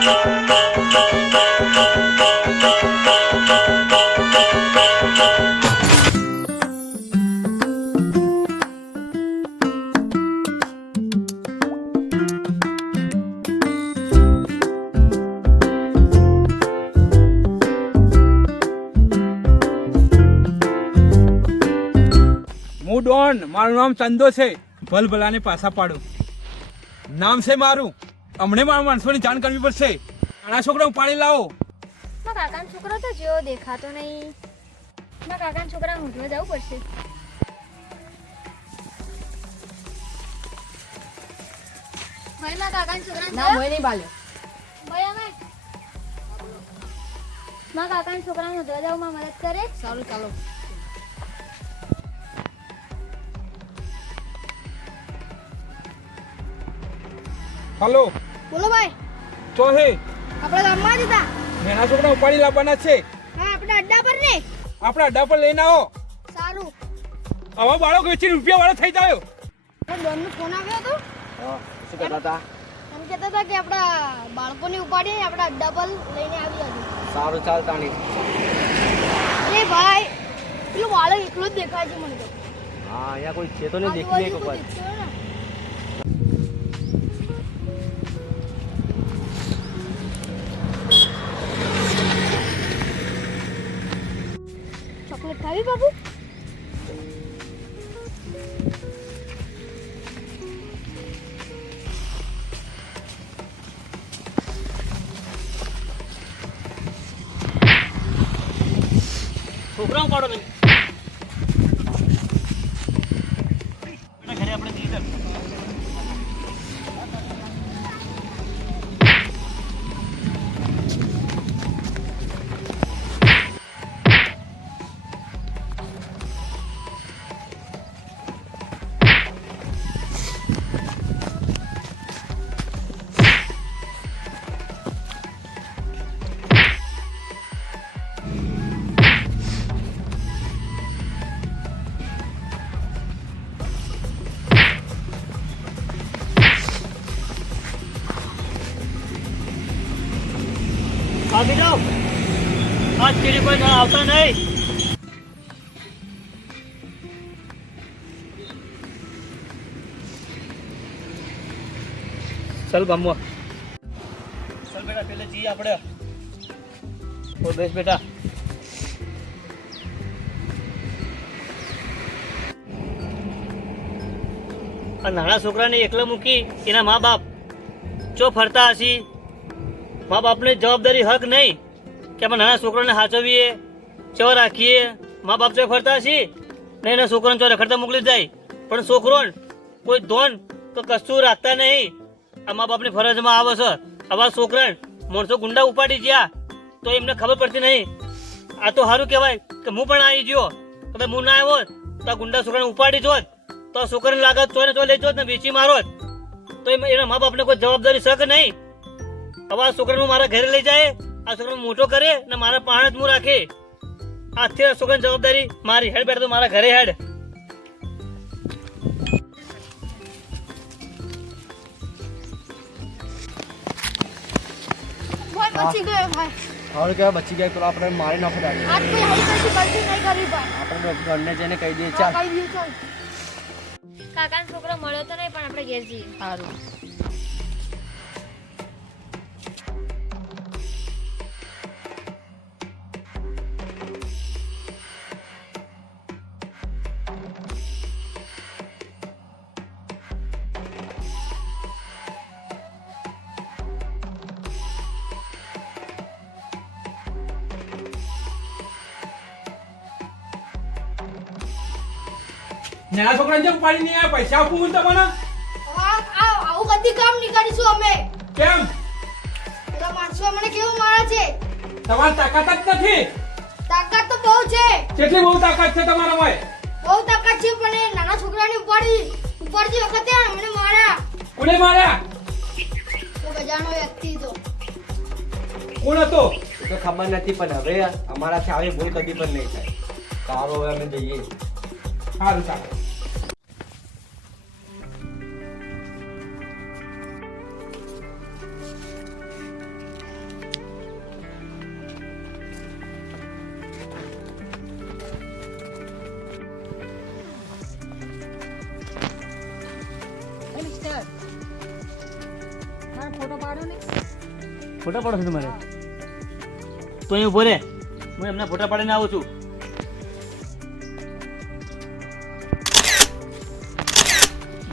હું ડોન, મારું નામ ચંદો છે. ભલભલાને પાછા પાડો નામ છે મારું. હમણે મારા માણસોની જાણ કરવી પડશે. નાના છોકરા ઉપાડી લાવો. મારા કાકાનો છોકરો તો જેવો દેખાતો નહીં. મારા કાકાના છોકરાને ઊંઘવા જવું પડશે. ભાઈ મારા કાકાના છોકરાને ના મોય નહીં બાલ્યો. ભાઈ અમે મારા કાકાના છોકરાને ઊંઘવા જવામાં મદદ કરે. સારું ચાલો. હલો, બોલો ભાઈ. ચો હે આપણે ગામમાં જ હતા. નાના છોકરા ઉપાડી લાવવાના છે. હા, આપણે અડ્ડા પર ને. આપણે અડ્ડા પર લઈને આવો. સારું. આવા બાળકો વેચીને રૂપિયા વાળો થઈ જાય. ડોનનો ફોન આવ્યો હતો. શું કહેતા હતા? એમ કહેતા હતા કે આપણા બાળકોને ઉપાડીને આપણા અડ્ડા પર લઈને આવી હતી. સારું ચાલતા નહીં. અરે ભાઈ, પેલું બાળક એકલો જ દેખાય છે મને તો. હા, અહીંયા કોઈ છે તો નહીં દેખી નહીં કોઈ. ચોકલેટ ખાવી બાબુ? છોકરા ઉપાડો નહીં. ઘરે આપણે જઈએ. ભાગી જાઓ. આજ તેરી કોઈ આવતા નહીં. ચાલ ગામમાં. ચાલ બેટા, પેલે જઈએ આપણે. ઓ બેસ બેટા. આ નાના છોકરાને એકલા મૂકી એના મા બાપ ચો ફરતા હશી. મા બાપને જવાબદારી હક નહીં કે આપણે નાના છોકરાને સાચવીએ, ચો રાખીએ. મા બાપ ચો ફરતા હશી ને એના છોકરાને ચો રખડતા મોકલી જાય. પણ છોકરો કોઈ ધોન તો કશું રાખતા નહીં. આ મા બાપની ફરજમાં આવે છે. આવા છોકરાને માણસો ગુંડા ઉપાડી ગયા તો એમને ખબર પડતી નહીં. આ તો સારું કહેવાય કે હું પણ આવી ગયો. કદાચ હું ના આવ્યો તો આ ગુંડા છોકરાને ઉપાડી જોત તો આ છોકરાને લાગત તો લઈ જોત ને વેચી મારોત તો એના મા બાપને કોઈ જવાબદારી શક નહીં. હવે આ છોકરાને મારા ઘરે લઈ જાય, આ છોકરાને મોટો કરે ને મારા પાણ જ હું રાખે. આજથી આ છોકરાની જવાબદારી મારી. હેડ બેઠા તો મારા ઘરે હેડ. ભાઈ બચી ગયો ભાઈ. હવે કેવા બચી ગયા પેલો આપણે મારી નાખો ડાળી. આજ કોઈ હરી કશી ગલતી નહીં કરી ભાઈ. આપણે ઘરને જઈને કહી દઈએ. હા, ચાલ કહી દઉં ચાલ. કાકાનો છોકરો મળ્યો તો નહીં પણ આપણે ઘેર જઈએ. સારું. નાના છોકરાને જેમ ઉપાડી નહીં આવ્યા, પૈસા આપું તમને. આવું બધી કામ નહીં કરીશું અમે. કેમ? પેલા માણસો અમને કેવું મારે છે. તમારી તાકાત જ નથી. તાકાત તો બહુ છે. કેટલી બહુ તાકાત છે તમારામાં? બહુ તાકાત છે પણ એ નાના છોકરાને ઉપાડતી વખતે અમને માર્યા. કોને માર્યા? તો ગજાનો વ્યક્તિ તો. કોણ હતો? તો ખબર નથી પણ હવે અમારાથી આવી ભૂલ કદી પણ નહીં થાય. સારો હવે અમે જઈએ. સારું ચાલો. પાડો ને. ફોટા પાડો છો તમારે? તો અહીં ઉભો રે, હું એમના ફોટા પાડીને આવું છું.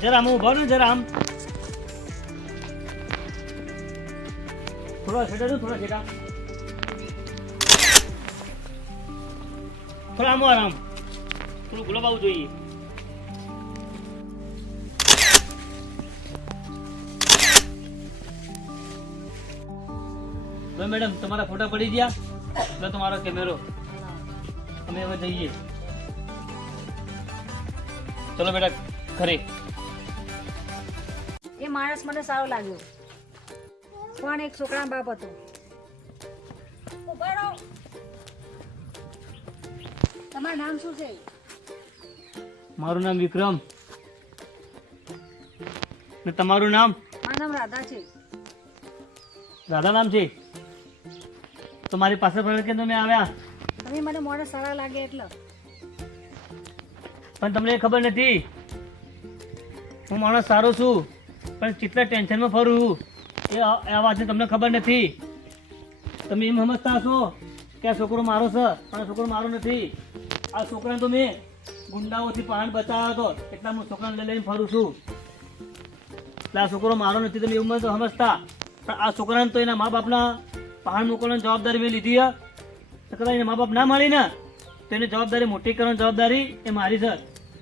જરા આમ ઉભો ને, જરા આમ થોડા છેટા છો, થોડા છેટા, થોડા આમ આરામ, થોડું ગુલાબ આવવું જોઈએ. મેડમ તમારા ફોટા પડી ગયા, એટલે તમારો કેમેરો, અમે હવે જઈએ. ચલો બેટા ઘરે. એ માણસ મને સારો લાગ્યો, પણ એક છોકરાનો બાપ હતો. તમારું નામ શું છે? મારું નામ વિક્રમ. ને તમારું નામ? મારું નામ રાધા છે. રાધા નામ છે? તો મારી પાસે પણ કે તમે આવ્યા, તમે મને માણસ સારા લાગે એટલે. પણ તમને એ ખબર નથી હું માણસ સારો છું, પણ કેટલા ટેન્શનમાં ફરું છું એ આ વાતની તમને ખબર નથી. તમે એમ સમજતા હશો કે આ છોકરો મારો છે, પણ આ છોકરો મારો નથી. આ છોકરાને તો મેં ગુંડાઓથી પહાડ બચાવ્યો હતો, એટલા હું છોકરાને લઈને ફરું છું. એટલે આ છોકરો મારો નથી તમે એવું તો સમજતા. પણ આ છોકરાને તો એના મા બાપના પહાડ મોકલવાની જવાબદારી મેં લીધી છે. તો કદાચ એના મા બાપ ના મળી ને તો એની જવાબદારી મોટી કરવાની જવાબદારી એ મારી છે.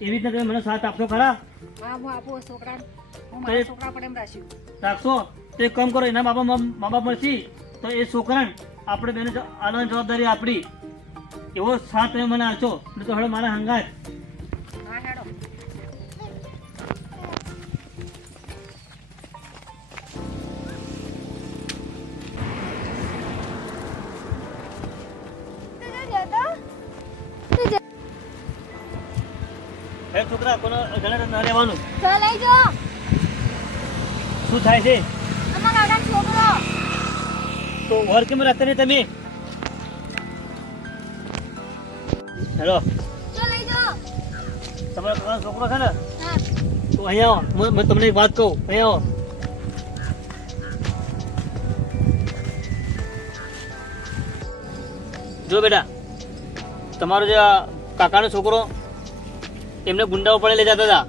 એવી રીતના તમે મને સાથ આપશો ખરા? હા, હું આપું છોકરાને. હું મારા છોકરા પર એમ રાખ્યું. રાખશો તો એક કામ કરો, એના મા બાપ મળશે તો એ છોકરાને આપણે બેને આનંદ જવાબદારી આપણી એવો સાથ તમે મને આપશો. ને તો હવે મારા હંગાત હા, હેડો. હે છોકરા, કોનો ઘણા ન રહેવાનું. તો લઈ જાઓ. શું થાય છે? અમારા કાકાનો છોકરો. તો વર કેમ રાખતા નહીં તમે? હેલો, તો લઈ જાઓ. તમારા કાકાનો છોકરો છે ને? હા. તો અહીંયા આવો, મેં તમને એક વાત કહું. અહીંયા આવો. જો બેટા, તમારો જે આ કાકાનો છોકરો એમને ગુંડાઓ પડે લઈ જતા હતા.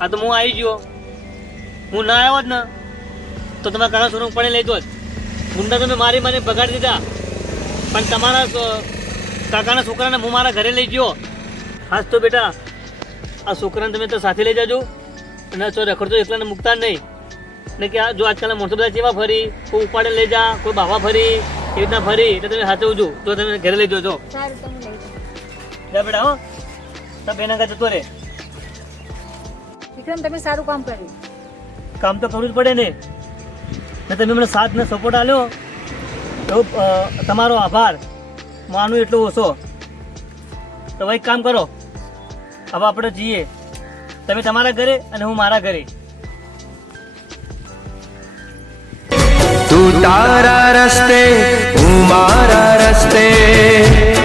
આ તો હું આવી ગયો, હું ના આવ્યો જ ને તો તમારા કાકા છોકરો પડે લઈ જ. ગુંડા તમે મારી મને બગાડી દીધા, પણ તમારા કાકાના છોકરાને હું મારા ઘરે લઈ ગયો. હાસ તો બેટા આ છોકરાને તમે તો સાથે લઈ જાજો, અને તો રખડતો એકલાને મૂકતા જ નહીં. ને કે આ જો આજકાલના માણસો બધા કેવા ફરી, કોઈ ઉપાડે લઈ જા, કોઈ બાવા ફરી, એવી રીતના ફરી. એટલે તમે સાચવજો, તો તમે ઘરે લઈ જજો. સારું, તમે લઈ જાઓ. જા બેટા, હો તો બેના ઘરે જતો રે. વિક્રમ, તમે સારું કામ કર્યું. કામ તો કરવું જ પડે ને. તમે મને સાથ ને સપોર્ટ આલ્યો એવો તમારો આભાર માનું એટલું ઓછો. તો ભાઈ કામ કરો, હવે આપણે જઈએ. તમે તમારા ઘરે અને હું મારા ઘરે. તું તારા રસ્તે, હું મારા રસ્તે.